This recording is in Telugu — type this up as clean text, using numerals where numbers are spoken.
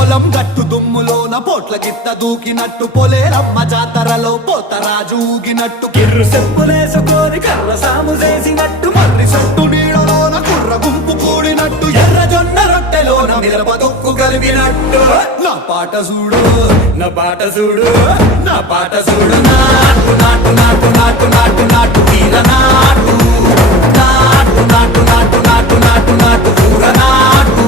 పొలం గట్టు దుమ్ములోన పోట్ల గిత్త దూకినట్టు పొలేరమ్మ జాతరలో పోతరాజు ఊగినట్టు కిర్రు చెప్పులేసుకొని కర్ర సాము చేసినట్టు మర్రి సొట్టు నీడలోన కుర్ర గుంపు కూడినట్టు ఎర్ర జొన్న రొట్టెలోన మిరప దొక్కు కలిపినట్టు నా పాట చూడు నా పాట చూడు నా పాట చూడు నాటు నాటు నాటు నాటు నాటు నాటు వీర నాటు నాటు నాటు నాటు నాటు నాటు నాటు ఊర నాటు